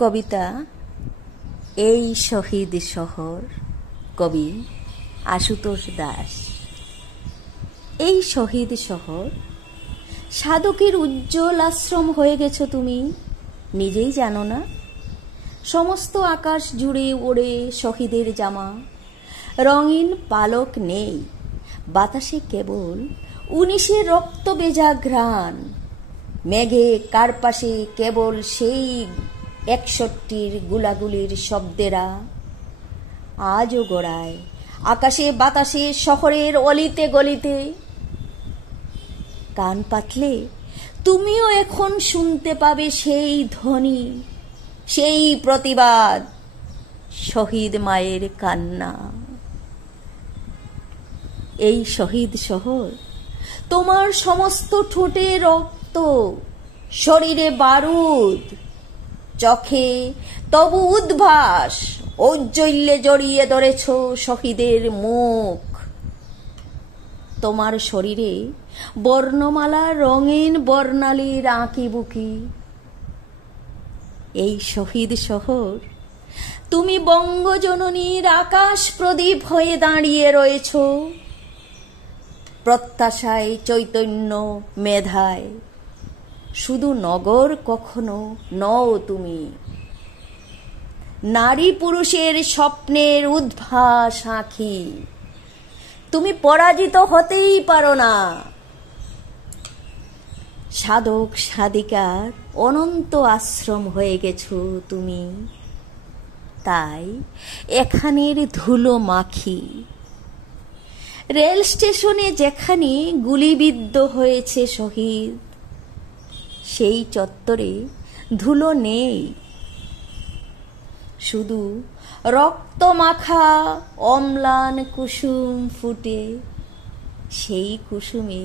কবিতা এই শহীদ শহর, কবি আশুতোষ দাস। এই শহীদ শহর সাধকের উজ্জ্বল আশ্রম হয়ে গেছো তুমি, নিজেই জানো না। সমস্ত আকাশ জুড়ে ওড়ে শহীদের জামা, রঙিন পালক নেই, বাতাসে কেবল 19-এর রক্ত বেজা ঘ্রাণ। মেঘে কারপাশে কেবল সেই 61-র গুলাগুলির শব্দেরা আজও গড়ায় আকাশে বাতাসে শহরের অলিতে গলিতে। কান পাতলে তুমিও এখন শুনতে পাবে সেই ধ্বনি, সেই প্রতিবাদ, শহীদ মায়ের কান্না। এই শহীদ শহর তোমার সমস্ত ঠোঁটে রক্ত, শরীরে বারুদ, চোখে তবু উদ্ভাস, ঔজ্জ্বল্যে জড়িয়ে ধরেছ শহীদের মুখ। তোমার শরীরে বর্ণমালা রঙিন বর্ণালীর আঁকি বুকি। এই শহীদ শহর তুমি বঙ্গজননীর আকাশ প্রদীপ হয়ে দাঁড়িয়ে রয়েছ, প্রত্যাশায়, চৈতন্য, মেধায়। শুধু নগর কখনো নও তুমি, নারী পুরুষের স্বপ্নের উদ্ভাস আঁখি। তুমি পরাজিত হতেই পারো না। সাধক সাধিকার অনন্ত আশ্রম হয়ে গেছো তুমি, তাই এখানের ধুলো মাখি। রেল স্টেশনে যেখানে গুলিবিদ্ধ হয়েছে শহীদ, সেই চত্বরে ধুলো নেই, শুধু রক্ত মাখা অম্লান কুসুম ফুটে। সেই কুসুমে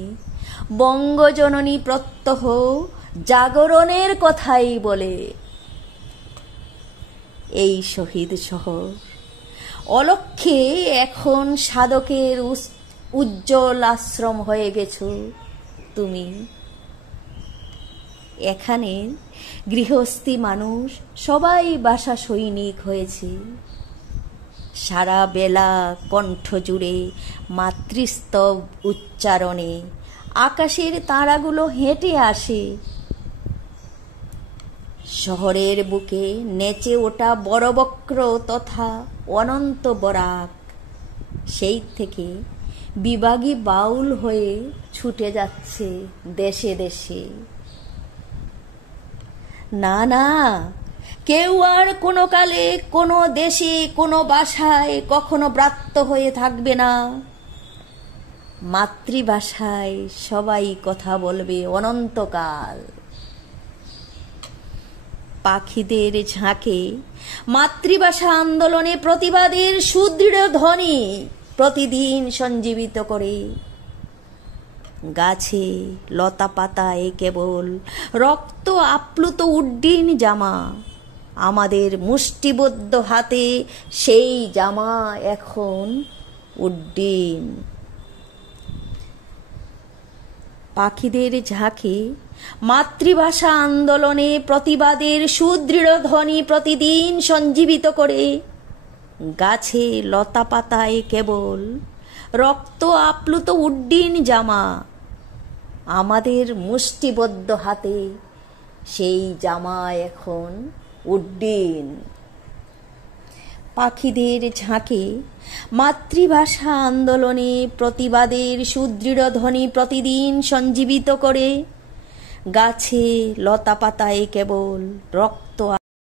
বঙ্গজননী প্রত্যহ জাগরণের কথাই বলে। এই শহীদ শহর অলক্ষ্যে এখন সাধকের উজ্জ্বল আশ্রম হয়ে গেছো তুমি। এখানে গৃহস্থী মানুষ সবাই বাসা সৈনিক হয়েছে। সারা বেলা কণ্ঠ জুড়ে মাতৃস্তব উচ্চারণে আকাশের তারাগুলো হেঁটে আসে। শহরের বুকে নেচে ওঠা বড়বক্র তথা অনন্ত বরাক, সেই থেকে বিভাগী বাউল হয়ে ছুটে যাচ্ছে দেশে দেশে। না না, কেউ আর কোনো কালে কোনো দেশে কোনো ভাষায় কখনো ব্রাত্য হয়ে থাকবে না। মাতৃভাষায় সবাই কথা বলবে অনন্তকাল। পাখিদের ঝাঁকে মাতৃভাষা আন্দোলনে প্রতিবাদের সুদৃঢ় ধ্বনি প্রতিদিন সঞ্জীবিত করে। গাছে লতা পাতায় কেবল রক্ত আপ্লুত উড্ডীন জামা, আমাদের মুষ্টিবদ্ধ হাতে সেই জামা এখন উড্ডীন। পাখিদের ঝাঁকে মাতৃভাষা আন্দোলনে প্রতিবাদের সুদৃঢ় ধ্বনি প্রতিদিন সঞ্জীবিত করে। গাছে লতা পাতায় কেবল রক্ত আপ্লুত উড্ডীন জামা, আমাদের মুষ্টিবদ্ধ হাতে সেই জামা এখন উড্ডীন। পাখিদের ঝাঁকে মাতৃভাষা আন্দোলনে প্রতিবাদের সুদৃঢ় ধ্বনি প্রতিদিন সঞ্জীবিত করে। গাছে লতা পাতায় কেবল রক্ত